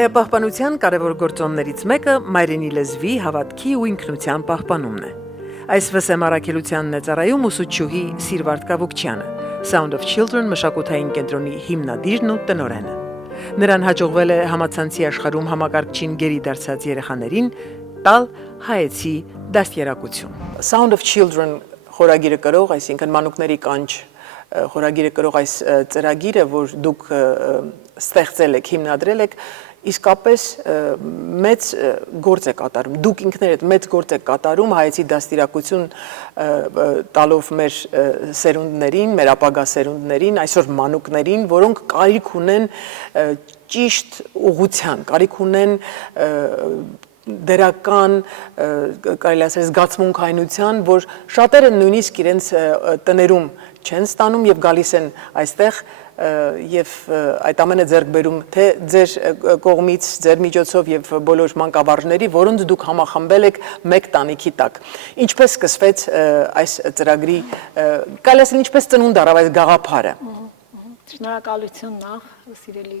Հայապահպանության կարևոր գործոններից մեկը մայրենի լեզվի, հավատքի ու ինքնության պահպանումն է։ Այս վսեմ առաքելությանն է ծառայում ուսուցչուհի Սիրվարդ Կավուկչյանը, Sound of Children մշակութային կենտրոնի հիմնադիրն ու տնօրենը։ Նրան հաջողվել է համացանցի աշխարհում համակարգչին գերի դարձած երեխաներին տալ հայեցի դաստիարակություն։ Sound of Children խորագիրը կրող, այսինքն մանուկների կանչ խորագիրը կրող այս ծրագիրը, որ դուք ստեղծել եք, հիմնադրել եք, իսկապես մեծ գործ է կատարում, դուք ինքներդ մեծ գործ եք կատարում հայեցի դաստիարակություն տալով մեր սերունդներին, մեր ապագա սերունդներին, այսօր մանուկներին, որոնք կարիք ունեն ճիշտ ուղղության, կարիք ունեն դերական, կարելի ասել զգացմունքայնության, որ շատերը նույնիսկ իրենց տներում չեն ստանում եւ գալիս են այստեղ եւ այդ ամենը ձեռք բերում թե ձեր կողմից, ձեր միջոցով եւ բոլոր մանկավարժների, որոնց դուք համախմբել եք մեկ տանիքի տակ։ Ինչպես սկսվեց այս ծրագրի, կարելի ասել ինչպես ծնունդ առավ այս գաղափարը։ Շնորհակալություն նախ, սիրելի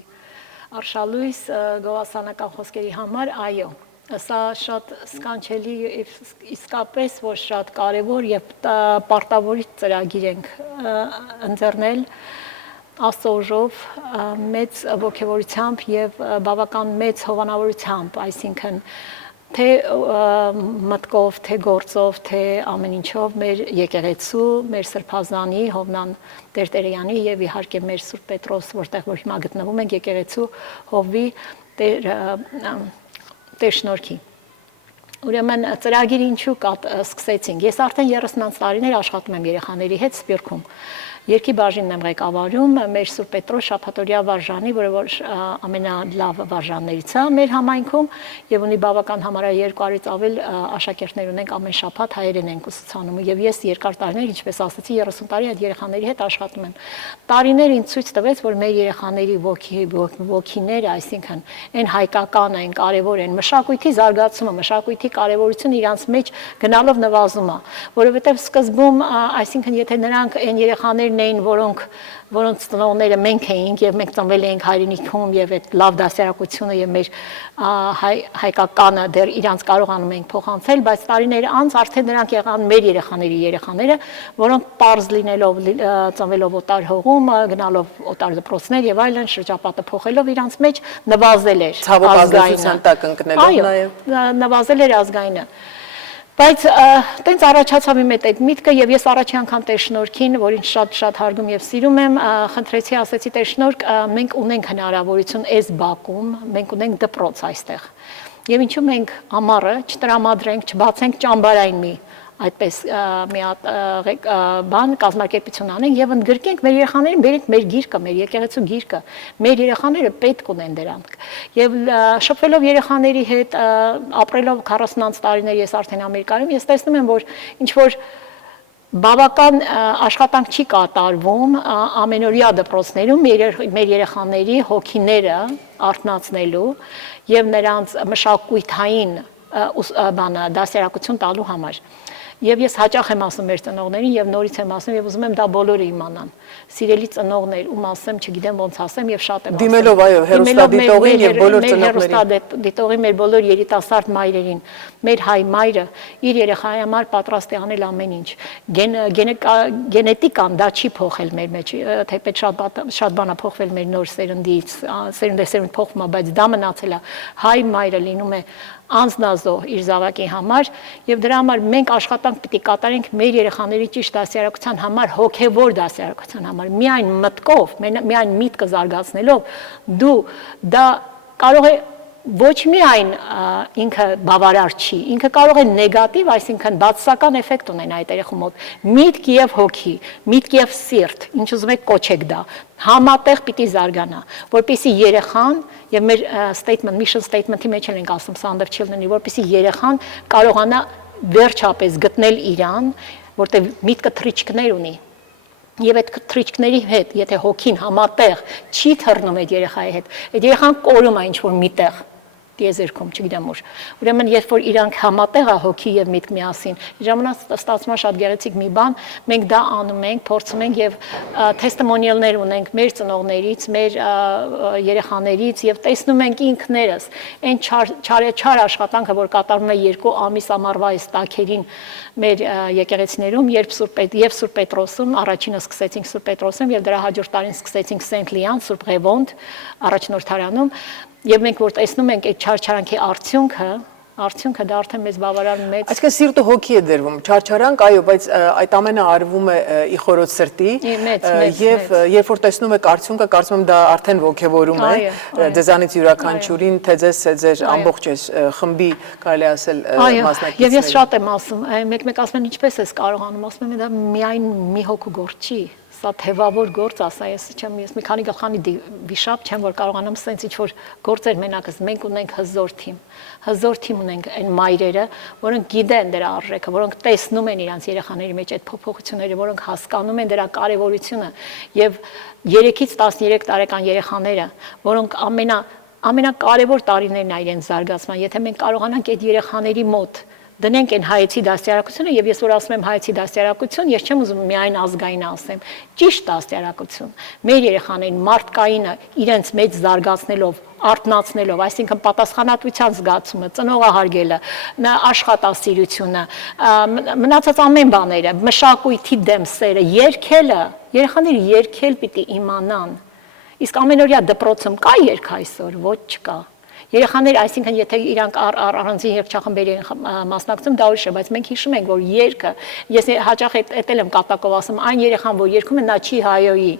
արշալույս գովասանական խոսքերի համար, այո։ Սա շատ սկանչելի իսկապես, որ շատ կարևոր և պարտավորի ծրագիր ենք ընձեռնել Աստծո ուժով մեծ ոգևորությամբ և բավական մեծ հովանավորությամբ, այսինքն թե մտքով, թե գործով, թե ամեն ինչով մեր եկեղեցու, մեր սրբազանի, Հովնան Տերտերյանի և իհարկե մեր Սուրբ Պետրոս, որտեղ որ հիմա գտնվում ենք եկեղեցու հովվի Տեր շնորհքի։ Ուրեմն ծրագիրը ինչու սկսեցինք։ Ես արդեն 30 տարիներ աշխատում եմ երեխաների հետ Սփյուռքում։ Երկի բաժինն եմ ղեկավարում մեր Սուրբ Պետրոս շաբաթօրյա վարժանի, որը որ ամենալավ վարժաններից է մեր համայնքում եւ ունի բավական համարյա 200-ից ավել աշակերտներ ունենք ամեն շաբաթ հայերեն ենք ուսուցանում եւ ես երկար տարիներ, ինչպես ասացի, 30 տարի այդ երեխաների հետ աշխատում եմ։ Տարիներ ինձ ցույց տվեց, որ մեր երեխաների ոգիները, այսինքն այն հայկականը, այն կարևոր են, մշակույթի զարգացումը, մշակույթի կարևորությունը իրանց մեջ գնալով նվազում է, որովհետեւ սկզբում, այսինքն եթե նրանք այն երեխաներն էին, որոնց ծնողները մենք էինք եւ մենք ծնվել էինք հայրենիքում եւ այդ լավ դասյարակությունը եւ մեր հայկականը դեռ իրանց կարողանում ենք փոխանցել, բայց տարիներ անց արդեն նրանք եղան մեր երեխաները, որոնք պարզ լինելով ծնվելով օտար հողում, գնալով օտար դպրոցներ եւ այլն շրջապատը փոխելով իրանց մեջ նվազել էր ազգայնության տակ ընկնելով նաեւ նվազել էր ազգայինը։ Բայց տենց առաջացավ իմ այդ միտքը եւ ես առաջի անգամ Տեր շնորհքին, որին շատ հարգում եւ սիրում եմ, խնդրեցի, ասեցի Տեր շնորհք, մենք ունենք հնարավորություն այս բակում, մենք ունենք դպրոց այստեղ։ Եվ ինչու մենք ամառը չտրամադրենք, չբացենք ճամբարային մի այդպես մի հատ բան կազմակերպություն անենք եւ ընդգրկենք մեր երեխաներին, բերենք մեր գիրկը, մեր եկեղեցու գիրկը, մեր երեխաները պետք ունեն դրանք։ Եվ շփվելով երեխաների հետ, ապրելով 40 տարիներ ես արդեն Ամերիկայում, ես տեսնում եմ, որ ինչ որ բավական աշխատանք չի կատարվում ամենօրյա դպրոցներում մեր երեխաների հոգիները արթնացնելու եւ նրանց մշակույթային դասյարակություն տալու համար։ Եվ ես հաճախ եմ ասում մեր ծնողներին եւ նորից եմ ասում եւ ուզում եմ դա բոլորը իմանան։ Սիրելի ծնողներ, ում ասեմ, չգիտեմ ոնց ասեմ եւ շատ եմ ասում։ Դիմելով այո, հերոստադիտողին եւ բոլոր ծնողներին։ Հերոստադիտողին մեր բոլոր երիտասարդ մայրերին, մեր հայ մայրը իր երեխայի համար պատրաստ է անել ամեն ինչ։ Գենետիկան դա չի փոխել մեր մեջ, թեպետ շատ բան է փոխվել մեր նոր սերնդից, սերունդ փոխվում է, բայց դա մնացել է։ Հայ մայրը լինում է անձնազոհ իր զավակի համար եւ դրա համար մենք աշխատանք պիտի կատարենք մեր երեխաների ճիշտ դասյարակության համար, հոգեվոր դասյարակության համար, միայն մտքով, միայն միտքը զարգացնելով դու դա կարող է ոչ միայն ինքը բավարար չի, ինքը կարող է նեգատիվ, այսինքն բացասական էֆեկտ ունենա այդ երեխու մոտ, միտք եւ հոգի, միտք եւ սիրտ, ինչ ուզում եք կոչեք դա, համատեղ պիտի զարգանա, որպեսզի երեխան եւ մեր mission statement-ի մեջ ենք ասում Sound of Children-ի, որպեսզի երեխան կարողանա վերջապես գտնել իրան, որտեղ միտքը թռիչքներ ունի։ Եվ այդ թռիչքների հետ, եթե հոգին համատեղ չի թռնում այդ երեխայի հետ, այդ երեխան կորում է ինչ-որ միտեղ։ տիեզերքում, չգիտեմ ուր։ Ուրեմն երբ որ իրանք համատեղ է հոգի եւ միտք միասին, ժամանակ ստացվում է շատ գեղեցիկ մի բան, մենք դա անում ենք, փորձում ենք եւ տեստիմոնիալներ ունենք մեր ծնողներից, մեր երեխաներից եւ տեսնում ենք ինքներս այն չար աշխատանքը, որ կատարվում է 2 ամիս ամառվա այս տաքերին մեր եկեղեցիներում, երբ Սուրբ Պետրոսում, առաջինը սկսեցինք Սուրբ Պետրոսում եւ դրա հաջորդ տարին սկսեցինք Սենտ Լիան, Սուրբ Ղևոնդ առաջնորդարանում, եւ մենք որ տեսնում ենք այդ չարչարանքի արդյունքը դա արդեն մեզ բավարար մեծ։ Այսինքն սիրտը հոգի է դրվում, չարչարանք, այո, բայց այդ ամենը արվում է ի խորոց սրտի, եւ երբ որ տեսնում եք արդյունքը, կարծում եմ դա արդեն ոգևորում է ձեզանից յուրաքանչյուրին, թե ձեզ, թե ձեր ամբողջ խմբի, կարելի ասել, մասնակիցներին։ Եվ ես շատ եմ ասում, մեկ-մեկ ասում են ինչպես ես կարողանում, ասում եմ դա միայն մի հոգու գործ չի, սա թևավոր գործ, ասա ես մի քանի գլխանի վիշապ չեմ, որ կարողանամ սենց ինչ-որ գործեր մենակս, մենք ունենք հզոր թիմ ունենք այն մայրերը, որոնք գիտեն դրա արժեքը, որոնք տեսնում են իրանց երեխաների մեջ այդ փոփոխությունները, որոնք հասկանում են դրա կարևորությունը եւ 3-ից 13 տարեկան երեխաները, որոնք ամենակարևոր տարիներն է իրենց զարգացման, եթե մենք կարողանանք այդ երեխաների մոտ դնենք այն հայեցի դաստիարակությունը եւ ես որ ասում եմ հայեցի դաստիարակություն, ես չեմ ուզում միայն ազգային ասեմ, ճիշտ դաստիարակություն։ Մեր երեխաներին մարդկայինը իրենց մեջ զարգացնելով, արտնացնելով, այսինքն պատասխանատվության զգացումը, ծնողահարգելը, աշխատասիրությունը, մնացած ամեն բաները, մշակույթի դեմ սերը, երգելը, երեխաները երգել պիտի իմանան։ Իսկ ամենօրյա դպրոցում կա երգ այսօր, ոչ չկա։ Երեխաներ, այսինքն եթե իրանք առանձին երգչախմբերի մասնակցում, դա ուրիշ է, բայց մենք հիշում ենք, որ երգը, ես հաճախ էտել եմ կատակով ասում, այն երեխան, որ երգում է, նա չի հայոյի։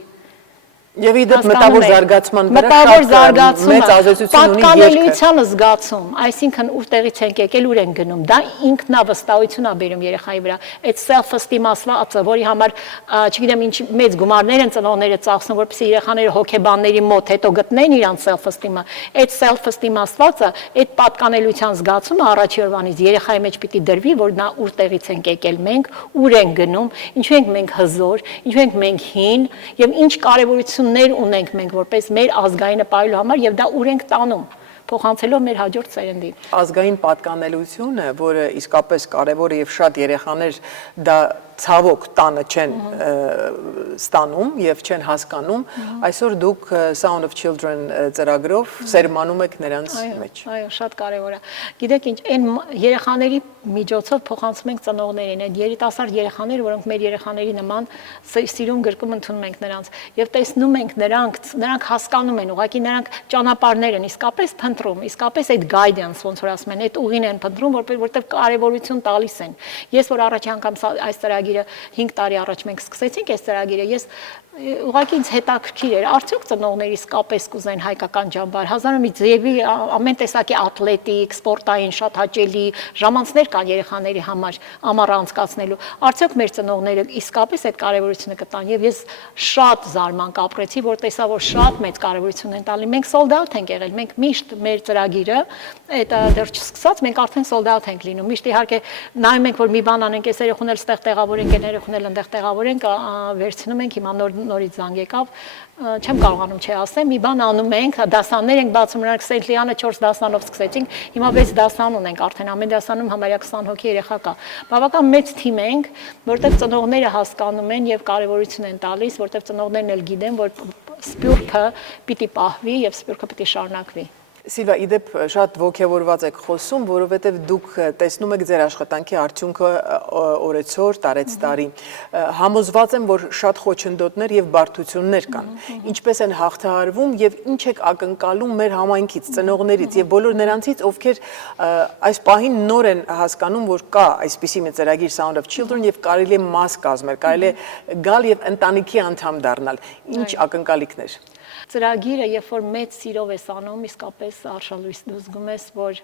Եվ իդեպ մտավոր զարգացման վրա շատ մեծ ազդեցություն ունի երգը։ Պատկանելիությանը զգացում, այսինքն որտեղից ենք եկել, ուր ենք գնում, դա ինքնավստահություն է բերում երեխայի վրա։ Այդ self-esteem ասվածը, որի համար, չգիտեմ ինչ մեծ գումարներ են ծնողները ծախսում, որպեսզի երեխաները հոգեբանների մոտ հետո գտնեն իրանց self-esteem-ը, այդ self-esteem ասվածը, այդ պատկանելիության զգացումը առաջի օրվանից երեխայի մեջ պիտի դրվի, որ նա որտեղից ենք եկել մենք, ուր ենք գնում, ինչու ենք մենք հզոր, ինչու ենք մենք հին եւ ինչ կարեւորություններ ունենք մենք որպես մեր ազգայինը պահելու համար եւ դա ուր ենք տանում փոխանցելով մեր հաջորդ սերնդին։ Ազգային պատկանելությունը, որը իսկապես կարևոր է եւ շատ երեխաներ դա ցավոք տանը չեն ստանում եւ չեն հասկանում, այսօր դուք Sound of Children ծրագրով սերմանում եք նրանց մեջ։ Այո, շատ կարևոր է։ Գիտեք ինչ, այն երեխաների միջոցով փոխանցում ենք ծնողներին, այդ երիտասարդ երեխաները, որոնք մեր երեխաների նման սիրուն գրկում ընդունում ենք նրանց եւ տեսնում ենք նրանք հասկանում են, ուղղակի նրանք ճանապարհներ են իսկապես փնտրում, իսկապես այդ guidance, ոնց որ ասում են, այդ ուղին են փնտրում, որտեղ կարևորություն տալիս են։ Ես որ առաջի անգամ այս ծրագիրը 5 տարի առաջ մենք սկսեցինք այս ծրագիրը, ես ուղղակի ինձ հետաքրքիր էր, արդյոք ծնողները իսկապես կուզեն հայկական ճամբար, հազարամյա ձևի ամեն տեսակի ատլետիկ, սպորտային շատ հաճելի ժամանցներ կան երեխաների համար ամառ անցկացնելու, արդյոք մեր ծնողները իսկապես այդ կարևորությունը կտան եւ ես շատ զարմանք ապրեցի, որ տեսա, որ շատ մեծ կարևորություն են տալի, մենք sold out ենք եղել, մենք միշտ մեր ծրագիրը, այդ դեռ չսկսած, մենք արդեն sold out ենք լինում, միշտ իհարկե նայում ենք, որ մի բան անենք, այս երեխաները ստեղ տեղավորենք, այն երեխաները այնտեղ տեղավորենք, վերցնում ենք, հիմա նորից զանգ եկավ, չեմ կարողանում չասեմ, մի բան անում ենք, դասաններ ենք բացում, նրանք Սենտ Լիանը 4 դասանով սկսեցինք, հիմա 6 դասան ունենք, արդեն ամեն դասանում համարյա 20 հոգի երեխա կա։ Բավական մեծ թիմ ենք, որտեղ ծնողները հասկանում են եւ կարեւորություն են տալիս, որտեղ ծնողներն էլ գիտեն, որ սփյուռքը պիտի պահվի եւ սփյուռքը պիտի շարունակվի։ Սիլվա, իդեպ շատ ոգևորված եք խոսում, որովհետև դուք տեսնում եք ձեր աշխատանքի արդյունքը օրեցօր, տարեցտարի։ Համոզված եմ, որ շատ խոչընդոտներ եւ բարդություններ կան։ Ինչպես են հաղթահարվում եւ ինչ եք ակնկալում մեր համայնքից, ծնողներից եւ բոլոր նրանցից, ովքեր այս պահին նոր են հասկանում, որ կա այսպիսի մի ծրագիր Sound of Children եւ կարելի է մաս կազմել, կարելի է գալ եւ ընտանիքի անդամ դառնալ։ Ինչ ակնկալիքներ։ Ծրագիրը, երբ որ մեծ սիրով ես անում, իսկապես արշալույս դու զգում ես, որ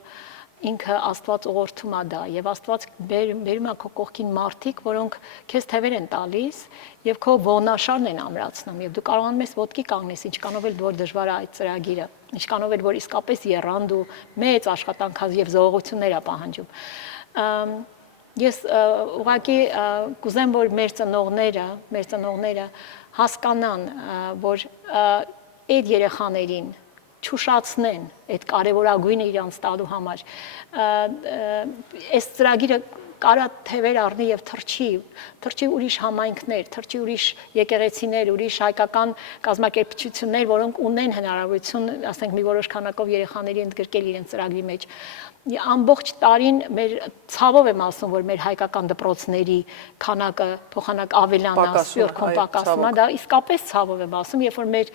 ինքը Աստված ուղղորդում է դա եւ Աստված բերում է քո կողքին մարդիկ, որոնք քեզ թևեր են տալիս եւ քո ողնաշարն են ամրացնում եւ դու կարողանում ես ոտքի կանգնես, ինչքանով էլ որ դժվար է այդ ծրագիրը, ինչքանով էլ որ իսկապես եռանդ ու մեծ աշխատանք եւ զողողություններ է պահանջում։ Ես ուղղակի կուզեմ, որ մեր ծնողները հասկանան, որ այդ երեխաներին չուշացնեն այդ կարևորագույնը իրանց տալու համար։ Այս ծրագիրը կարա թևեր առնի եւ թրջի ուրիշ համայնքներ, թրջի ուրիշ եկեղեցիներ, ուրիշ հայկական կազմակերպություններ, որոնք ունեն հնարավորություն, ասենք մի որոշ քանակով երեխաների ընդգրկել իրենց ծրագրի մեջ։ Ամբողջ տարին մեր ցավով եմ ասում, որ մեր հայկական դպրոցների քանակը փոխանակ ավելանա, սպյուրքում պակասում է, դա իսկապես ցավով եմ ասում, երբ որ մեր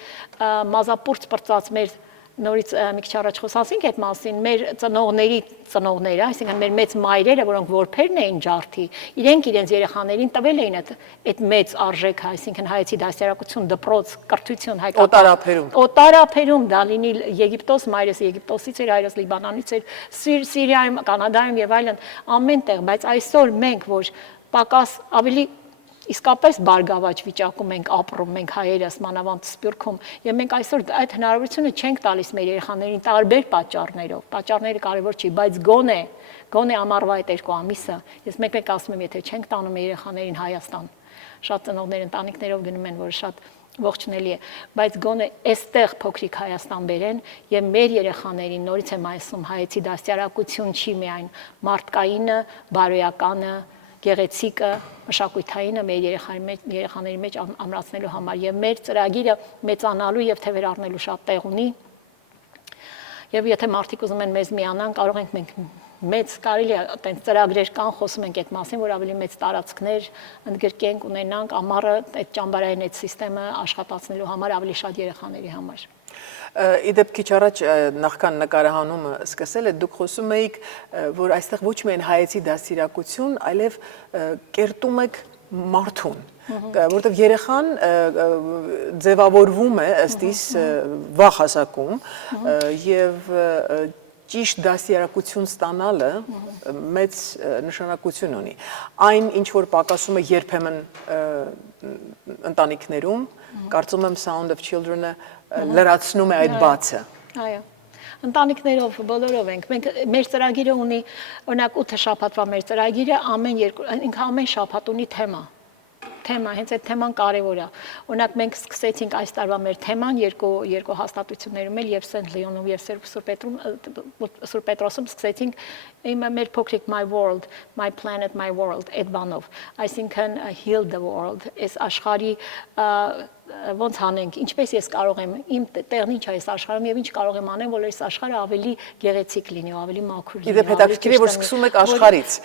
մազապուրծ պրծած մեր նորից մի քիչ առաջ խոսացինք այդ մասին, մեր ծնողները, այսինքն մեր մեծ մայրերը, որոնք որբերն էին ջարդի, իրենք իրենց երեխաներին տվել էին այդ մեծ արժեքը, այսինքն հայեցի դաստիարակություն, դպրոց, կրթություն, հայկական օտարափերում, դա լինի Եգիպտոս, մայրս Եգիպտոսից էր, հայրս Լիբանանից էր, Սիրիայում, Կանադայում եւ այլն, ամենտեղ, բայց այսօր մենք, որ պակաս ավելի իսկապես բարգավաճ վիճակում ենք ապրում, մենք հայերս մանավանդ Սփյուռքում, եւ մենք այսօր այդ հնարավորությունը չենք տալիս մեր երեխաներին տարբեր պատճառներով։ Պատճառները կարևոր չի, բայց գոնե ամառվա այդ 2 ամիսը, ես մեկ-մեկ ասում եմ, եթե չենք տանում մեր երեխաներին Հայաստան, շատ ծնողներ ընտանիքներով գնում են, որը շատ ողջունելի է, բայց գոնե այստեղ փոքրիկ Հայաստան բերեն եւ մեր երեխաներին նորից եմ ասում, հայեցի դաստիարակություն չի միայն մարդկայինը, բարոյականը, գեղեցիկը, մշակութայինը մեր երեխաների մեջ ամրացնելու համար եւ մեր ծրագիրը մեծանալու եւ թևեր առնելու շատ տեղ ունի եւ եթե մարդիկ ուզում են մեզ միանան կարող ենք մենք մեծ կարելի է այդպես ծրագրեր կան խոսում ենք այդ մասին որ ավելի մեծ տարածքներ ընդգրկենք ունենանք ամառը այդ ճամբարային այդ համակարգը աշխատացնելու համար ավելի շատ երեխաների համար Իդեպ քիչ առաջ նախքան նկարահանումը սկսել է դուք խոսում եք որ այստեղ ոչ միայն հայեցի դաստիարակություն, այլև կերտում եք մարդուն, որտեղ երեխան ձևավորվում է ըստ իս վաղ հասակում եւ ճիշտ դաստիարակություն ստանալը մեծ նշանակություն ունի։ Այն ինչ որ պակասում է երբեմն ընտանիքներում, կարծում եմ Sound of Children-ը լրացնում է այդ բացը։ Այո։ Ընտանիքներով բոլորով ենք։ Մենք մեր ծրագիրը ունի, օրինակ 8 շաբաթվա մեր ծրագիրը ամեն շաբաթ ունի թեմա, հենց այդ թեման կարևոր է։ Օրինակ մենք սկսեցինք այս տարվա մեր թեման երկու հաստատություններում էլ եւ Սենթ Լեոնում եւ Սուրբ Պետրոսում սկսեցինք մեր փոքրիկ My World, My Planet, My World այդ բանով, այսինքն Heal the World, այս աշխարհի ոնց անենք, ինչպես ես կարող եմ իմ տեղն ինչ է այս աշխարհում եւ ինչ կարող եմ անել, որ այս աշխարհը ավելի գեղեցիկ լինի, ավելի մաքուր լինի։ Իդեպ հետաքրքիր է, որ սկսում եք աշխարհից,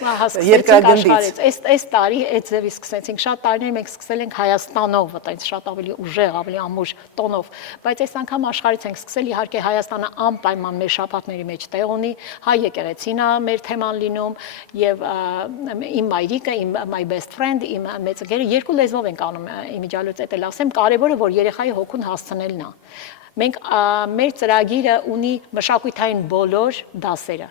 երկրագնդից։ Այս տարի այդ ձևի սկսեցինք, շատ տարիներ մենք սկսել ենք Հայաստանով, այդպես շատ ավելի ուժեղ, ավելի ամուր տոնով, բայց այս անգամ աշխարհից ենք սկսել, իհարկե Հայաստանը անպայման մեր շաբաթների մեջ տեղ ունի, հայ եկեղեցին է մեր թեման լինում եւ իմ մայրիկը, իմ my best friend, իմ մեծ ընկերը երկու լեզվով ենք անում, իմիջիալոց էդ էլ ասեմ, կարևորը որ երեխայի հոգուն հասցնելն է։ Մենք մեր ծրագիրը ունի մշակութային բոլոր դասերը։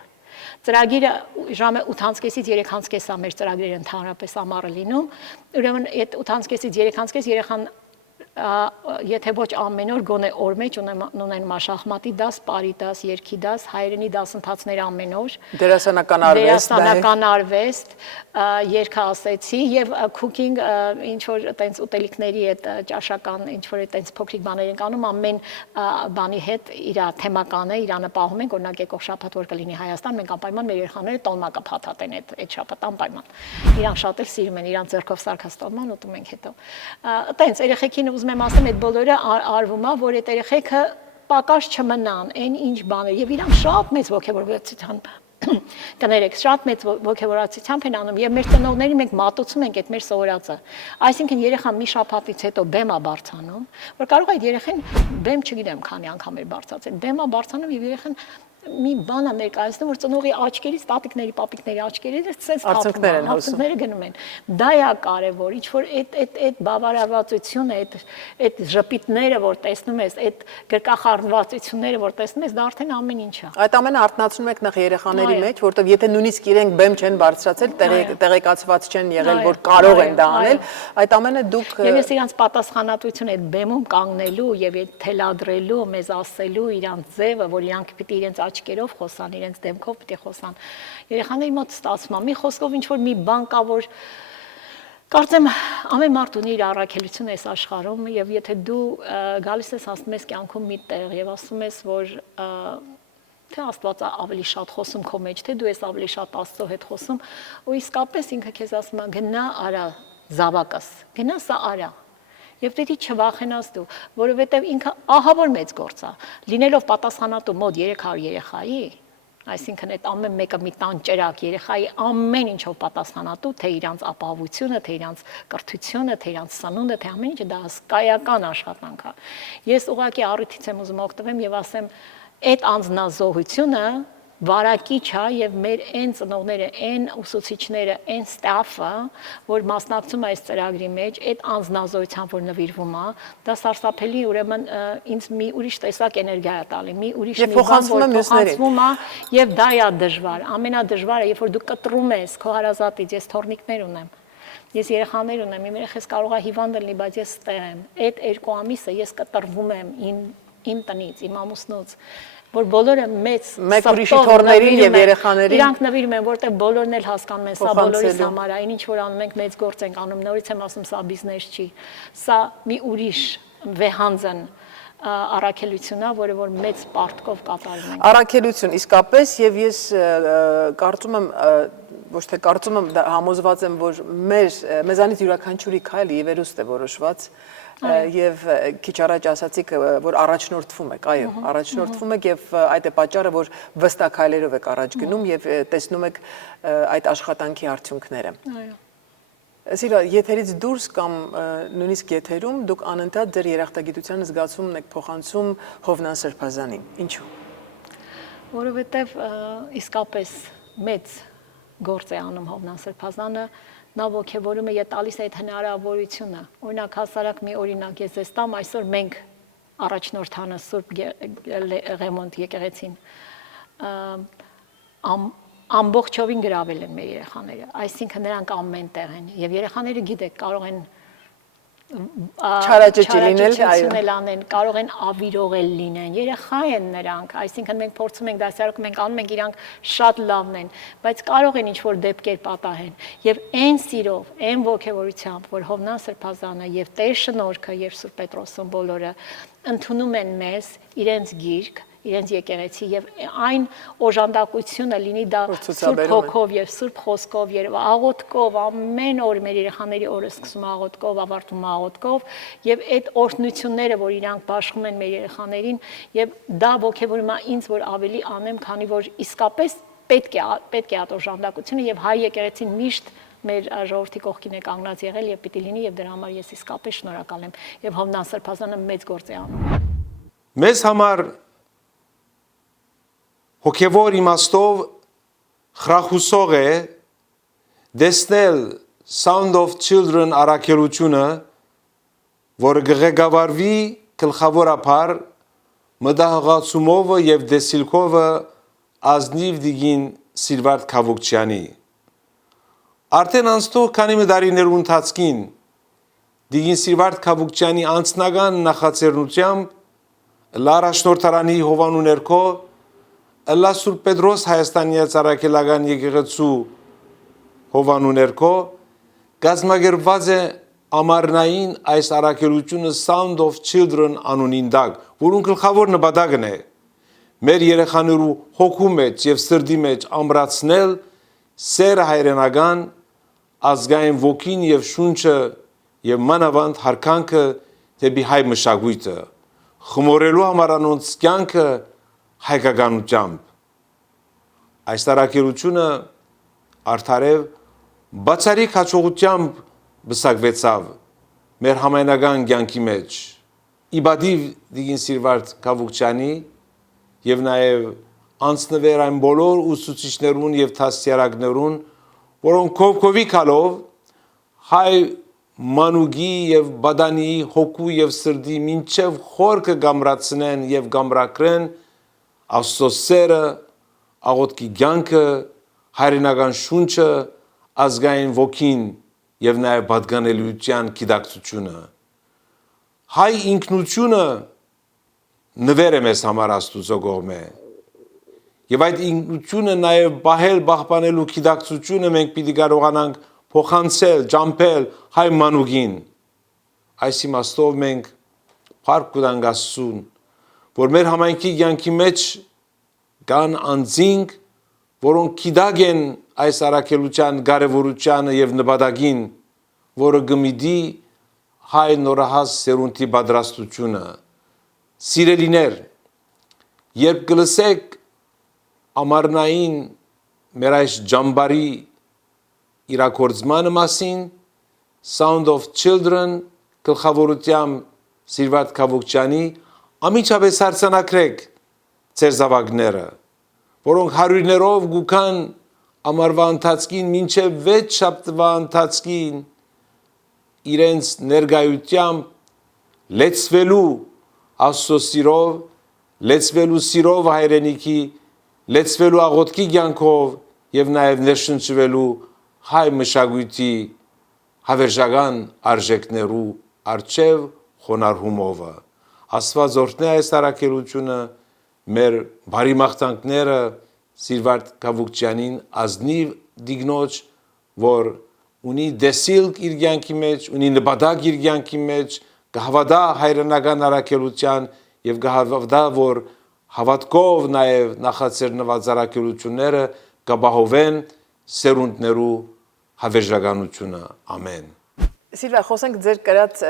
Ծրագիրը ժամը 8:30-ից 3:30 է մեր ծրագրերը ընդհանրապես ամառը լինում։ Ուրեմն այդ 8:30-ից 3:30 երեխան եթե ոչ ամեն օր գոնե օր մեջ ունեն շախմատի դաս, պարի դաս, երգի դաս, հայերենի դասընթացներ ամեն օր, դերասանական արվեստ, երգը ասեցի եւ cooking ինչ որ այտենց ուտելիքների այդ ճաշական ինչ որ այտենց փոքրիկ բաներ ենք անում ամեն բանի հետ իր թեմականը իր նպահում ենք օրինակ եկող շաբաթ որ կլինի Հայաստան մենք անպայման մեր երեխաները տոլմակը փաթաթեն այդ շաբաթ անպայման իրան շատ էլ սիրում են իրան ձեռքով սարքած տոլման ուտում ենք հետո այտենց երեխեքին ուզում եմ ասեմ այդ բոլորը արվում է որ այդ երեխեքը պակաս չմնան այն ինչ բաներ եւ իրանք շատ մեծ ոգևորվածության կներեք շատ մեծ ոգևորացությամբ են անում եւ մեր ծնողներին մենք մատուցում ենք այդ մեր սովորածը այսինքն երեխան մի շաբաթից հետո բեմ է բարձանում որ կարող է այդ երեխան բեմ չգիտեմ քանի անգամ էր բարձրացել բեմ է բարձանում եւ երեխան մի բան է ներկայացնում որ ծնողի աչքերից տատիկների պապիկների աչքերից sense հարցումները գնում են դա է կարևոր ինչ որ այդ բավարարվածությունը այդ ժպիտները որ տեսնում ես այդ գրկախառնվածությունները որ տեսնում ես դա արդեն ամեն ինչ է այդ ամենը արտնացնում եք նախ երեխաների մեջ որտեղ եթե նույնիսկ իրենք բեմ չեն բարձրացել տեղեկացված չեն եղել որ կարող են դա անել այդ ամենը դուք եւ ես իրանց պատասխանատվությունը այդ բեմում կանգնելու եւ այդ թելադրելու մեզ ասելու իրանց ձևը որ իրանք պիտի իրենց աչքերով խոսան, իրենց դեմքով պիտի խոսան։ Երեխաների մոտ ստացվում է, մի խոսքով ինչ որ մի բան կա, որ Կարծեմ ամեն մարդ ունի իր առաքելությունը այս աշխարհում եւ եթե դու գալիս ես ասում ես կյանքում մի տեղ եւ ասում ես որ թե Աստվածը ավելի շատ խոսում քո մեջ, թե դու ես ավելի շատ Աստծո հետ խոսում, ու իսկապես ինքը քեզ ասում է գնա արա զավակս, գնա սա արա։ Եվ դեպի չվախենաս դու, որովհետեւ ինքը ահավոր մեծ գործ է, լինելով պատասխանատու մոտ 300 երեխայի, այսինքն այդ ամեն մեկը մի տան ճրակ երեխայի ամեն ինչով պատասխանատու, թե իրանց ապահովությունը, թե իրանց կրթությունը, թե իրանց սնունդը, թե ամեն ինչը դա հսկայական աշխատանք է։ Ես ուղղակի առիթից եմ ուզում օգտվեմ եւ ասեմ այդ անձնազոհությունը վարակիչ է եւ մեր այն ծնողները, այն ուսուցիչները, այն ստաֆը, որ մասնակցում է այս ծրագրի մեջ, այդ անձնազոհությամբ որ նվիրվում է, դա սարսափելի ուրեմն ինձ մի ուրիշ տեսակ էներգիա է տալի, մի ուրիշ մի բան որ փոխանցվում է եւ դա է դժվար, ամենադժվարը, երբ որ դու կտրում ես քո հարազատից, ես թորնիկներ ունեմ։ Ես երեխաներ ունեմ, իմ երեխես կարող է հիվանդ լինի, բայց ես ստեղ եմ։ Այդ 2 ամիսը ես կտրվում եմ իմ տնից, իմ ամուսնուց, որ բոլորը մեծ ուրիշի թորներին եւ երեխաներին իրանք նվիրում են, որտեղ բոլորն էլ հասկանում են, սա բոլորիս համար է, այն ինչ որ անում ենք մեծ գործ ենք անում, նորից եմ ասում, սա բիզնես չի, սա մի ուրիշ վեհանձն առաքելություն է, որը որ մեծ պարտքով կատարում ենք։ Առաքելություն, իսկապես, եւ ես կարծում եմ, ոչ թե կարծում եմ, համոզված եմ, որ մեզանից յուրաքանչյուրի քայլը եւ երուստ է որոշված եւ քիչ առաջ ասացիք, որ առաջնորդվում եք, այո, առաջնորդվում եք եւ այդ է պատճառը, որ վստահ քայլերով եք առաջ գնում եւ տեսնում եք այդ աշխատանքի արդյունքները։ Այո։ Սիրո, եթերից դուրս կամ նույնիսկ եթերում դուք անընդհատ ձեր երախտագիտության զգացումն եք փոխանցում Հովնան Սրբազանին։ Ինչու՞։ Որովհետեւ իսկապես մեծ գործ է անում Հովնան Սրբազանը, նա ոգևորում է եւ տալիս է այդ հնարավորությունը։ Օրինակ հասարակ մի օրինակ ես ձեզ տամ, այսօր մենք առաջնորդանը Սուրբ Ղեմոնտ եկեղեցին ամբողջովին գրավել են մեր երեխաները, այսինքն նրանք ամեն տեղ են եւ երեխաները գիտեք կարող են չարաճճի լինեն, կարող են ավիրողել լինեն, երեխա են նրանք, այսինքն մենք փորձում ենք դասարակում ենք անում ենք իրանք շատ լավն են, բայց կարող են ինչ-որ դեպքեր պատահեն եւ այն սիրով, այն ոգևորությամբ, որ Հովնան Սրբազանը եւ Տեր շնորհքը եւ Սուրբ Պետրոսում բոլորը ընդունում են մեզ իրենց գիրք իրենց եկեղեցի եւ այն օժանդակությունը լինի դա Սուրբ Հոգով եւ Սուրբ Խոսքով եւ աղոթքով ամեն օր մեր երեխաների օրը սկսում աղոթքով ավարտում աղոթքով եւ այդ օրհնությունները որ իրանք բաշխում են մեր երեխաներին եւ դա ողջևորում է ինձ որ ավելի անեմ քանի որ իսկապես պետք է այդ օժանդակությունը եւ հայ եկեղեցին միշտ մեր ժողովրդի կողքին է կանգնած եղել եւ պիտի լինի եւ դրա համար ես իսկապես շնորհակալ եմ եւ Հովնան Սրբազանը մեծ գործ է անում մեզ համար հոգևոր իմաստով խրախուսող է դեսնել Sound of Children առաքելությունը, որը գղեկավարվի գլխավորապես մտահղացումով եւ դեսիլքով ազնիվ դիգին Սիլվարդ Քավուկչյանի։ Արդեն անցնող քանի տարիներու ընթացքին դիգին Սիլվարդ Քավուկչյանի անձնական նախաձեռնությամբ լարաշնորհարանի Հովանու ներքո Ըլլա Սուրբ Պետրոս Հայաստանի Արաքելական եկեղեցու Հովանու ներքո գազմագերված է ամառնային այս առաքելությունը Sound of Children անունին տակ, որոնք գլխավոր նպատակն է մեր երեխաներու հոգու մեջ եւ սրտի մեջ ամրացնել սերը հայրենական ազգային ոգին եւ շունչը եւ մանավանդ հարկանքը դեպի հայ մշակույթը խմորելու համար անոնց կյանքը հայկականությամբ այս առաքելությունը արդարև բացառիկ հաջողությամբ բսակվեցավ մեր համայնական կյանքի մեջ իբադիվ դիգին Սիլվարդ Քավուկչյանի եւ նաեւ անցնվեր այն բոլոր ուսուցիչներուն եւ դասյարակներուն որոնք կովկովի կալով հայ մանուգի եւ բադանի հոգու եւ սրդի մինչեւ խորքը գամրացնեն եւ գամրակրեն Աստծո սերը, աղոթքի կյանքը, հայրենական շունչը, ազգային ոգին եւ նաեւ պատկանելիության գիտակցությունը։ Հայ ինքնությունը նվեր է մեզ համար Աստուծո կողմէ։ Եվ այդ ինքնությունը նաեւ բահել բախպանելու գիտակցությունը մենք պիտի կարողանանք փոխանցել, ջամփել հայ մանուկին։ Այս իմաստով մենք փառք կտանք Աստծուն, որ մեր համայնքի կյանքի մեջ կան անձինք, որոնք գիտակ են այս առաքելության կարևորությանը եւ նպատակին, որը գմիդի հայ նորահաս սերունդի պատրաստությունը։ Սիրելիներ, երբ կլսեք ամառնային մեր այս ջամբարի իրակորձմանը մասին, Sound of Children գլխավորությամբ Սիրվարդ Քավոկչյանի ամիջապես հարցանակրեք ձեր զավակները, որոնք հարյուրներով գուքան ամառվա ընթացքին մինչև 6 շաբթվա ընթացքին իրենց ներկայությամբ լեցվելու Աստծո սիրով, լեցվելու սիրով հայրենիքի, լեցվելու աղոթքի կյանքով եւ նաեւ ներշնչվելու հայ մշակույթի հավերժական արժեքներու արչև խոնարհումովը։ Աստված օրհնի այս առաքելությունը, մեր բարի մաղթանքները Սիրվարդ Քավոկչյանին ազնիվ դիգնոջ, որ ունի դեսիլք իր կյանքի մեջ, ունի նպատակ իր կյանքի մեջ, կհավատա հայրենական առաքելության եւ կհավատա, որ հավատքով նաեւ նախաձեռնված առաքելությունները կապահովեն սերունդներու հավերժականությունը։ Ամեն։ Սիլվա, խոսենք ձեր կրած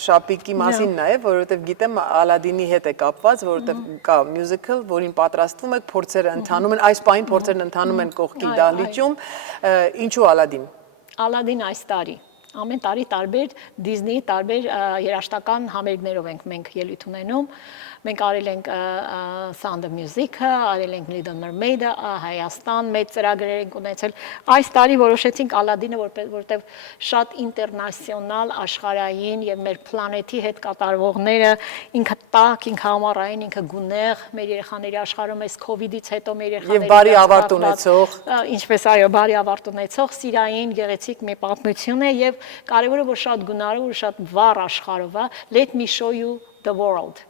շապիկի մասին նաև, որովհետև գիտեմ Ալադինի հետ է կապված, որովհետև կա մյուզիկլ, որին պատրաստվում եք, փորձերը ընթանում են, այս պահին փորձերն ընթանում են կողքի դահլիճում, ինչու Ալադին։ Ալադին այս տարի, ամեն տարի տարբեր Դիզնիի տարբեր երաժշտական համերգներով ենք մենք ելույթ ունենում, մենք արել ենք Sound of Music-ը, արել ենք Little Mermaid-ը, Հայաստան մեծ ծրագրեր ենք ունեցել, այս տարի որոշեցինք Ալադինը, որտեղ շատ ինտերնացիոնալ, աշխարհային եւ մեր պլանետի հետ կատարվողները ինքը տակ, ինքը համառային, ինքը գունեղ, մեր երեխաների աշխարհում այս COVID-ից հետո մեր երեխաների եւ բարի ավարտ ունեցող, ինչպես այո, բարի ավարտ ունեցող, սիրային, գեղեցիկ մի պատմություն է եւ կարեւորը որ շատ գունարու, շատ վառ աշխարհով է, let me show you the world.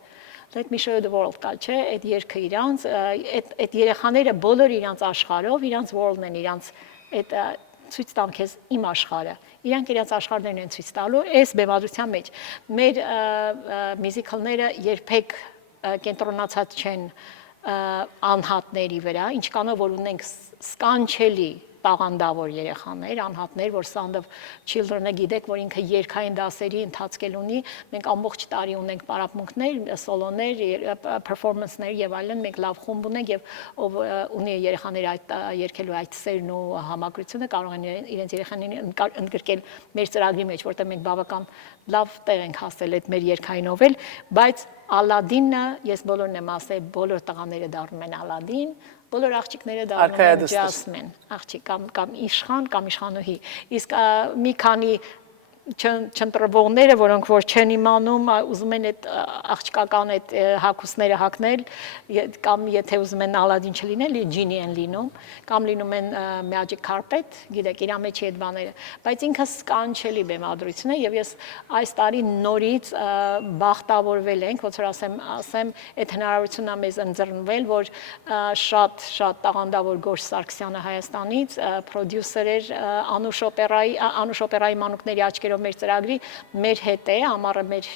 Let me show you the world, կա չէ, այդ երգը իրանց, այդ երեխաները բոլոր իրանց աշխարհով, իրանց world-ն են, իրանց այդ ցույց տամ քեզ իմ աշխարհը։ Իրանք իրենց աշխարհներն են ցույց տալու, այս բեմադրության մեջ մեր մյուզիկլները երբեք կենտրոնացած չեն անհատների վրա, ինչքանով որ ունենք սկանչելի տաղանդավոր երեխաներ, անհատներ, որ Sound of Children-ը գիտեք, որ ինքը երգային դասերի ընթացքել ունի, մենք ամբողջ տարի ունենք պարապմունքներ, սոլոներ, performance-ներ եւ այլն, մենք լավ խումբ ունենք եւ ով ունի երեխաներ այդ երգելու այդ սերն ու համակրությունը կարող են իրենց երեխաներին ընդգրկել մեր ծրագրի մեջ, որտեղ մենք բավական լավ տեղ ենք հասել այդ մեր երգայինով էլ, բայց Ալադինը, ես բոլորն եմ ասել, բոլոր տղաները դառնում են Ալադին, բոլոր աղջիկները դառնում են Ջասմին, աղջիկ կամ իշխան կամ իշխանուհի, իսկ մի քանի չընտրվողները, որոնք որ չեն իմանում, ուզում են այդ աղջկական այդ հագուստները հագնել, կամ եթե ուզում են Ալադին չլինել, ջինի են լինում, կամ լինում են magic carpet, գիտեք, իր մեջի այդ բաները, բայց ինքը սկանչելի բեմադրություն է եւ ես այս տարի նորից բախտավորվել ենք, ոնց որ ասեմ, այդ հնարավորությունն է մեզ ընձեռնվել, որ շատ տաղանդավոր Գորժ Սարգսյանը Հայաստանից, պրոդյուսեր էր Անուշ օպերայի մանուկների աչքերով մեր ծրագրի մեր հետ է, ամառը մեր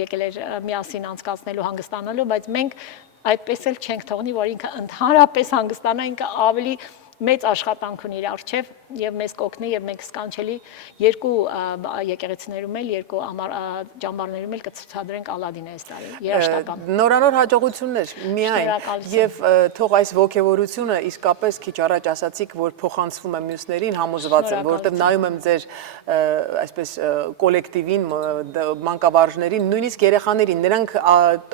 եկել էր միասին անցկացնելու հանգստանալու, բայց մենք այդպես էլ չենք թողնի, որ ինքը ընդհանրապես հանգստանա, ինքը ավելի մեծ աշխատանք ունի իր առջև եւ մեզ կօգնի եւ մենք սկանչելի երկու եկեղեցիներում էլ երկու ջամբարներում էլ կցուցադրենք Ալադինը այս տարի երաշտական նորանոր հաջողություններ միայն եւ թող այս ողջավորությունը իսկապես քիչ առաջ ասացիք որ փոխանցվում է մյուսներին համոզված եմ որովհետեւ նայում եմ ձեր այսպես կոլեկտիվին մանկավարժներին նույնիսկ երեխաներին նրանք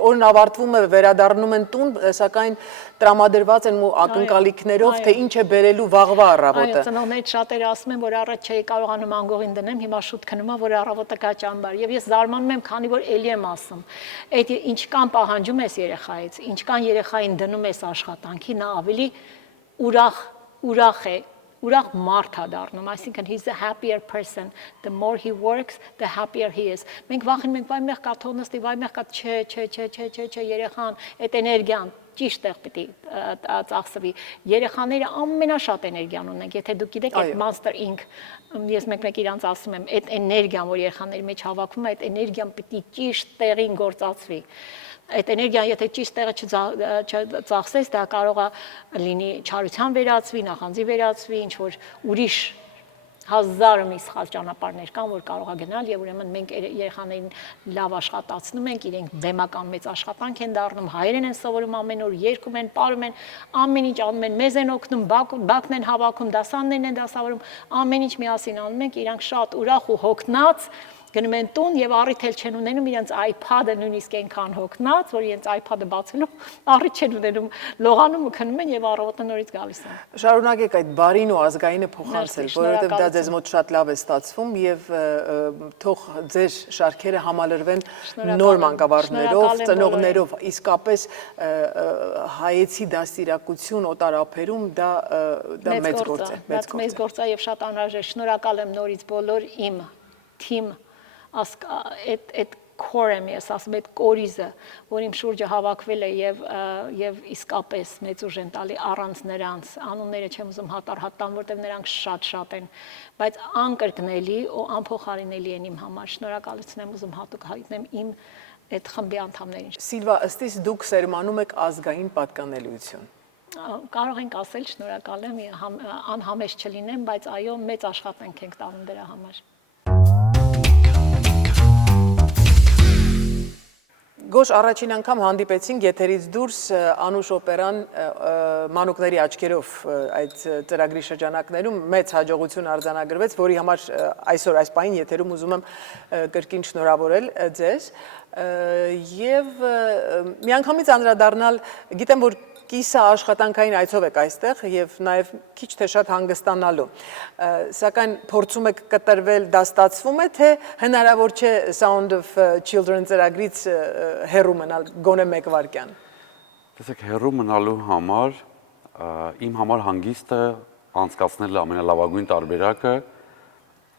օրն ավարտվում է վերադառնում են տուն սակայն տրամադրված են ակնկալիքներով թե ինչ է բերելու վաղվա առավոտը։ Այո, ծնողներից շատերը ասում են, որ առաջ չէի կարողանում անգողին դնեմ, հիմա շուտ քնում եմ, որ առավոտը կա ճամբար։ Եվ ես զարմանում եմ, քանի որ էլի եմ ասում։ Այդ ինչքան պահանջում ես երեխայից, ինչքան երեխային դնում ես աշխատանքի, նա ավելի ուրախ է, ուրախ մարդ է դառնում, այսինքն he's a happier person, the more he works, the happier he is։ Մենք վախենում ենք, վայ մեղ կա թողնստի, վայ մեղ կա չէ, երեխան, այդ էներգիան ճիշտ տեղ պիտի ծախսվի։ Երեխաները ամենաշատ էներգիան ունեն, եթե դուք գիտեք այդ Monster Inc. Ես մեկ-մեկ իրանց ասում եմ, այդ էներգիան, որ երեխաների մեջ հավաքում է, այդ էներգիան պիտի ճիշտ տեղին գործածվի։ Այդ էներգիան եթե ճիշտ տեղը չծախսես, դա կարող է լինի չարության վերածվի, նախանձի վերածվի, ինչ որ ուրիշ հազար մի սխալ ճանապարհներ կան, որ կարող է գնալ եւ ուրեմն մենք երեխաներին լավ աշխատացնում ենք, իրենք բեմական մեծ աշխատանք են դառնում, հայերեն են սովորում ամեն օր, երգում են, պարում են, ամեն ինչ անում են, մեզ են օգնում, բակն են հավաքում, դասաններն են դասավորում, ամեն ինչ միասին անում ենք, իրանք շատ ուրախ ու հոգնած գնում են տուն եւ առիթ էլ չեն ունենում իրենց iPad-ը նույնիսկ այնքան հոգնած, որ իրենց iPad-ը բացելու առիթ չեն ունենում, լողանում ու քնում են եւ առավոտը նորից գալիս են։ Շարունակեք այդ բարին ու ազգայինը փոխանցել, որովհետեւ դա ձեզ մոտ շատ լավ է ստացվում եւ թող ձեր շարքերը համալրվեն նոր մանկավարժներով, ծնողներով, իսկապես հայեցի դաստիարակություն օտարափերում դա մեծ գործ է, մեծ գործ է եւ շատ անհրաժեշտ։ Շնորհակալ եմ նորից բոլոր իմ թիմ այդ կորեմ, ես ասում այդ կորիզը, որ իմ շուրջը հավաքվել է եւ իսկապես մեծ ուժ են տալի առանց նրանց, անունները չեմ ուզում հատառհատամ, որտեղ նրանք շատ են, բայց անկրկնելի ու անփոխարինելի են իմ համար։ Շնորհակալություն եմ ուզում հատուկ հայտնեմ իմ այդ խմբի անդամներին։ Սիլվա, ըստ իս դուք սերմանում եք ազգային պատկանելիություն։ Կարող ենք ասել, շնորհակալ եմ, անհամեստ չլինեմ, բայց այո, մեծ աշխատանք ենք տանում դրա համար։ Գոշ առաջին անգամ հանդիպեցինք եթերից դուրս Անուշ օպերան մանուկների աչքերով այդ ծրագրի շրջանակներում մեծ հաջողություն արձանագրվեց, որի համար այսօր այս պահին եթերում ուզում եմ կրկին շնորհավորել ձեզ եւ միանգամից անդրադառնալ, գիտեմ որ կիսա աշխատանքային այցով եք այստեղ եւ նաեւ քիչ թե շատ հանգստանալու, սակայն փորձում եք կտրվել, դա ստացվում է, թե հնարավոր չէ Sound of Children ծրագրից հեռու մնալ գոնե մեկ վայրկյան։ Տեսեք, հեռու մնալու համար իմ համար հանգիստը անցկացնել ամենալավագույն տարբերակը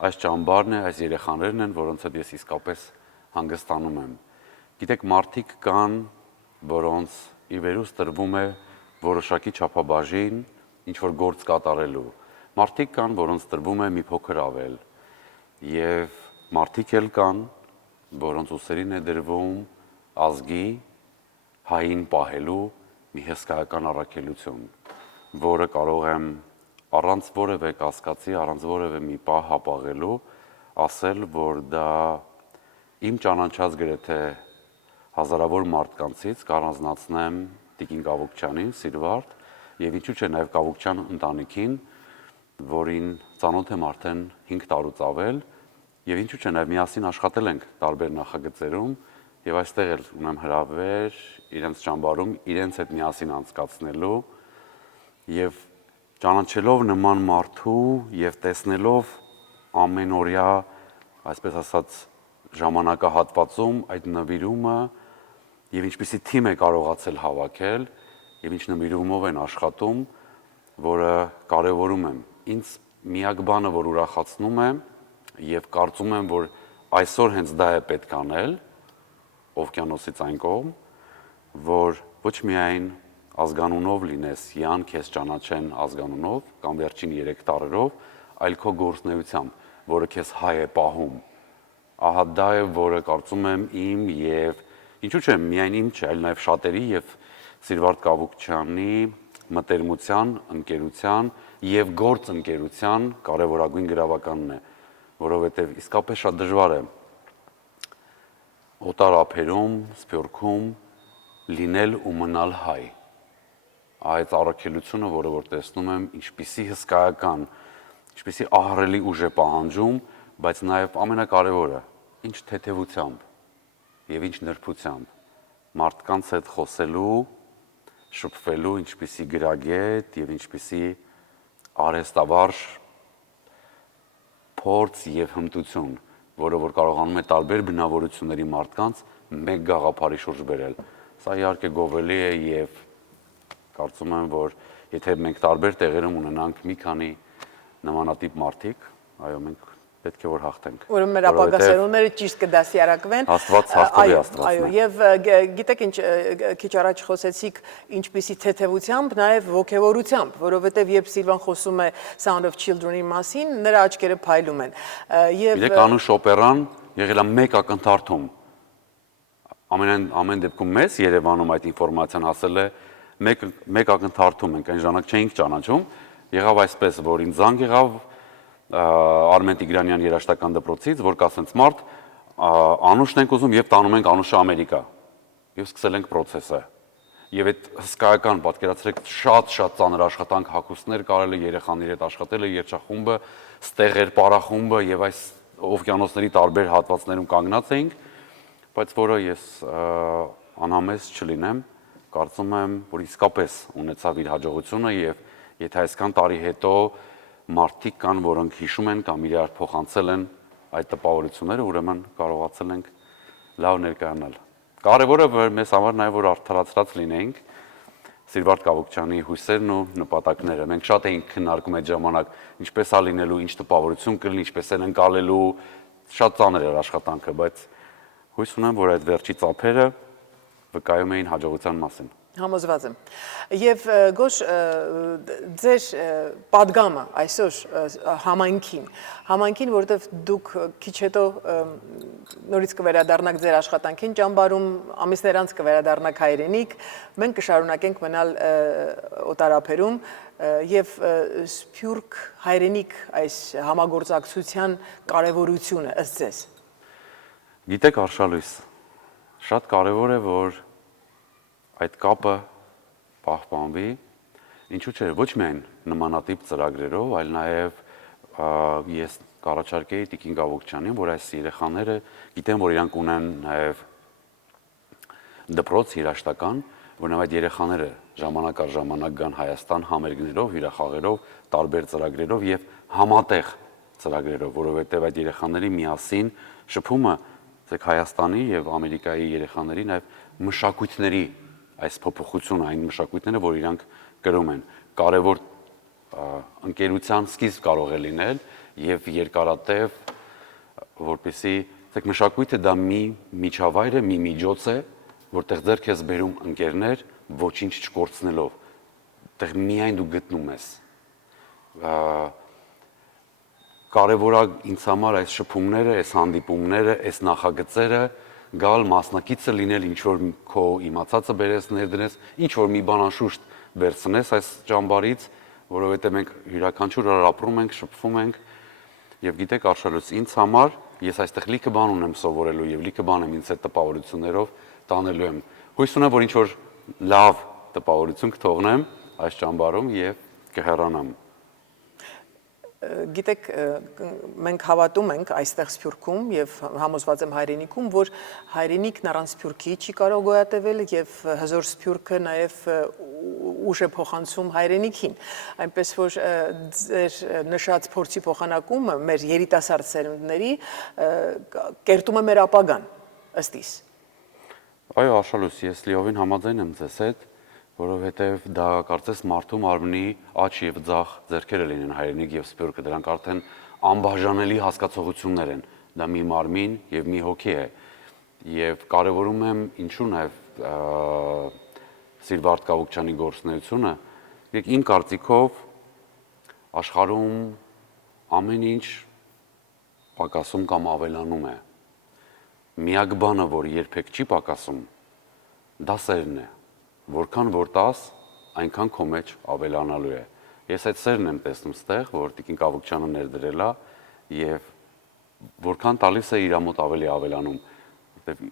այս ճամբարն է, այս երեխաներն են, որոնց հետ ես իսկապես հանգստանում եմ։ Գիտեք, մարդիկ կան, որոնց ի վերուս տրվում է որոշակի չափաբաժին ինչ-որ գործ կատարելու։ Մարդիկ կան, որոնց տրվում է մի փոքր ավել։ Եվ մարդիկ էլ կան, որոնց ուսերին է դրվում ազգի հային պահելու մի հսկայական առաքելություն, որը կարող եմ առանց որևէ կասկածի, առանց որևէ մի պահ հապաղելու, ասել, որ դա իմ ճանաչած գրեթե հազարավոր մարդկանցից կառանձնացնեմ Տիկին Կավուկչյանին, Սիրվարդ, եւ ինչու՞ չէ նաեւ Կավուկչյան ընտանիքին, որին ծանոթ եմ արդեն 5 տարուց ավել, եւ ինչու՞ չէ նաեւ միասին աշխատել ենք տարբեր նախագծերում եւ այստեղ էլ ունեմ հրավեր իրենց ճամբարում իրենց հետ միասին անցկացնելու եւ ճանաչելով նման մարդու եւ տեսնելով ամենօրյա, այսպես ասած, ժամանակահատվածում այդ նվիրումը եւ ինչպիսի թիմ է կարողացել հավաքել եւ ինչ նվիրումով են աշխատում, որը կարեւորում եմ։ Ինձ միակ բանը, որ ուրախացնում է եւ կարծում եմ, որ այսօր հենց դա է պետք անել օվկիանոսից այն կողմ, որ ոչ միայն ազգանունով լինես, յան քեզ ճանաչեն ազգանունով կամ վերջին 3 տարերով, այլ քո գործնեությամբ, որը քեզ հայ է պահում։ Ահա դա է, որը կարծում եմ իմ եւ ինչու՞ չէ միայն իմ չէ, այլ նաեւ շատերի եւ Սիրվարդ Կավուկչյանի մտերմության, ընկերության եւ գործընկերության կարեւորագույն գրավականն է, որովհետեւ իսկապես շատ դժվար է օտար ափերում, Սփյուռքում լինել ու մնալ հայ։ Այդ առաքելությունը, որը որ տեսնում եմ, ինչպիսի հսկայական, ինչպիսի ահռելի ուժ է պահանջում, բայց նաեւ ամենակարևորը, ինչ թեթևությամբ եւ ինչ նրբությամբ մարդկանց հետ խոսելու, շփվելու, ինչպիսի գրագետ եւ ինչպիսի արհեստավարժ փորձ եւ հմտություն, որը որ կարողանում է տարբեր բնավորությունների մարդկանց մեկ գաղափարի շուրջ բերել։ Սա իհարկե գովելի է եւ կարծում եմ, որ եթե մենք տարբեր տեղերում ունենանք մի քանի նմանատիպ մարդիկ, այո, մենք պետք է որ հաղթենք։ Ուրեմն մեր ապագա սերունդները ճիշտ կդասյարակվեն։ Աստված հաղթողի Աստվածն է։ Այո, եւ գիտեք ինչ քիչ առաջ խոսեցիք ինչպիսի թեթևությամբ, նաեւ ոգևորությամբ, որովհետեւ երբ Սիլվան խոսում է Sound of Children-ի մասին, նրա աչքերը փայլում են։ Եվ Իրեք Անուշ օպերան եղել է մեկ ակնթարթում։ Ամեն դեպքում մեզ Երևանում այդ ինֆորմացիան ասել է մեկ ակնթարթում ենք, այն ժամանակ չէինք ճանաչում, եղավ այսպես, որ ինձ զանգ եղավ Արմեն Տիգրանյան երաժշտական դպրոցից, որ կասենց մարդ, Անուշն ենք ուզում եւ տանում ենք Անուշը Ամերիկա։ Եվ սկսել ենք process-ը։ Եվ այդ հսկայական պատկերացրեք շատ ծանր աշխատանք, հագուստներ կարել է երեխաների հետ աշխատել է երգչախումբը, ստեղեր պարախումբը եւ այս օվկիանոսների տարբեր հատվածներում կանգնած էինք, բայց որը ես անհամես չլինեմ, կարծում եմ, որ իսկապես ունեցավ իր հաջողությունը եւ եթե այսքան տարի հետո մարդիկ կան, որոնք հիշում են կամ իրար փոխանցել են այդ տպավորությունները, ուրեմն կարողացել ենք լավ ներկայանալ։ Կարևորը որ մեզ համար նաև որ արդարացրած լինեինք Սիրվարդ Կավուկչյանի հույսերն ու նպատակները։ Մենք շատ էինք քննարկում այդ ժամանակ ինչպես է լինելու, ինչ տպավորություն կլինի, ինչպես են ընկալելու, շատ ծանր էր աշխատանքը, բայց հույս ունեմ, որ այդ վերջի ծափերը վկայում էին հաջողության մասին։ Համոզված եմ։ Եվ Գոշ ձեր падգամը այսօր համայնքին, որովհետև դուք քիչ հետո նորից կվերադառնաք ձեր աշխատանքին ճամբարում, ամիսներ անց կվերադառնաք հայրենիք, մենք կշարունակենք մնալ օտարափերում եւ Սփյուռք հայրենիք այս համագործակցության կարեւորությունը ըստ ձեզ։ Գիտեք Արշալույս, շատ կարևոր է, որ այդ կապը պահպանվի, ինչու՞ չէ, ոչ միայն նմանատիպ ծրագրերով, այլ նաև ես կառաջարկեի Տիկին Գավուկչյանին, որ այս երեխաները գիտեմ, որ իրանք ունեն նաև դպրոց երաժշտական, որ նաև այդ երեխաները ժամանակ առ ժամանակ գան Հայաստան համերգներով, հյուրախաղերով, տարբեր ծրագրերով եւ համատեղ ծրագրերով, որովհետեւ այդ երեխաների միասին շփումը Հայաստանի եւ Ամերիկայի երեխաների նաև մշակույթների այս փոփոխությունը, այն մշակույթները, որ իրանք կրում են, կարևոր ընկերության սկիզբ կարող է լինել եւ երկարատև, որպեսզի մշակույթը դա մի միջավայր է, մի միջոց է, որտեղ ձեռք ես բերում ընկերներ, ոչինչ չկորցնելով, այդտեղ միայն դու գտնում ես։ Կարևոր է ինձ համար այս շփումները, այս հանդիպումները, այս նախագծերը գալ մասնակիցը լինել, ինչ որ քո իմացածը բերես ներդնես, ինչ որ մի բան անշուշտ վերցնես այս ճամբարից, որովհետև մենք յուրաքանչյուր օր ապրում ենք, շփվում ենք, եւ գիտեք Արշալույս, ինձ համար ես այստեղ լիքը բան ունեմ սովորելու եւ լիքը բան եմ ինձ այդ տպավորություններով տանելու եմ։ Հույս ունեմ, որ ինչ որ լավ տպավորություն կթողնեմ այս ճամբարում եւ կհեռանամ։ Գիտեք, մենք հավատում ենք այստեղ Սփյուռքում եւ համոզված եմ հայրենիքում, որ հայրենիքն առանց Սփյուռքի չի կարող գոյատևել եւ հզոր Սփյուռքը նաեւ ուժ է փոխանցում հայրենիքին, այնպես որ ձեր նշած փորձի փոխանակումը մեր երիտասարդ սերունդների կերտում է մեր ապագան, ըստ իս։ Այո, Արշալույս, ես լիովին համաձայն եմ ձեզ հետ, որովհետև դա կարծես մարդու մարմնի աճ եւ ձախ ձեռքերը լինեն հայրենիք եւ Սփյուռքը, դրանք արդեն անբաժանելի հասկացողություններ են, դա մի մարմին եւ մի հոգի է եւ կարեւորում եմ ինչու նաեւ Սիրվարդ Կավուկչյանի գործունեությունը, եք իմ կարծիքով աշխարհում ամեն ինչ պակասում կամ ավելանում է։ Միակ բանը, որ երբեք չի պակասում, դա սերն է։ Որքան որ տաս, այնքան քո մեջ ավելանալու է։ Ես այդ սերն եմ տեսնում ստեղ, որ Տիկին Կավուկչյանը ներդրել է եւ որքան տալիս է իր մոտ ավելի ավելանում։ Որտեւ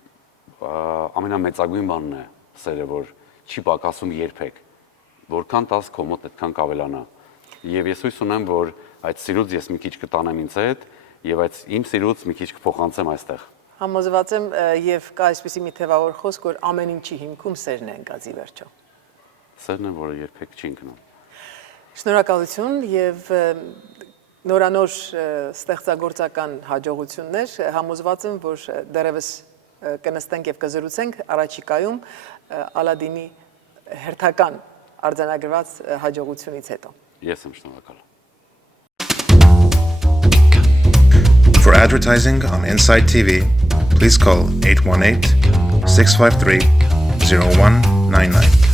ամենամեծագույն բանն է սերը, որ չի պակասում երբեք։ Որքան տաս քո մոտ այդքան կավելանա։ Եվ ես հույս ունեմ, որ այդ սիրուց ես մի քիչ կտանեմ ինձ հետ եւ այդ իմ սիրուց մի քիչ կփոխանցեմ այստեղ։ Համոզված եմ եւ կա այսպիսի մի թեւավոր խոսք, որ ամեն ինչի հիմքում սերն է ընկած ի վերջո։ Սերն է, որը երբեք չի ընկնում։ Շնորհակալություն եւ նորանոր ստեղծագործական հաջողություններ, համոզված եմ, որ դեռևս կնստենք եւ կզրուցենք առաջիկայում Ալադինի հերթական արձանագրված հաջողությունից հետո։ Ես եմ շնորհակալ։ For advertising on Inside TV, please call 818-653-0199.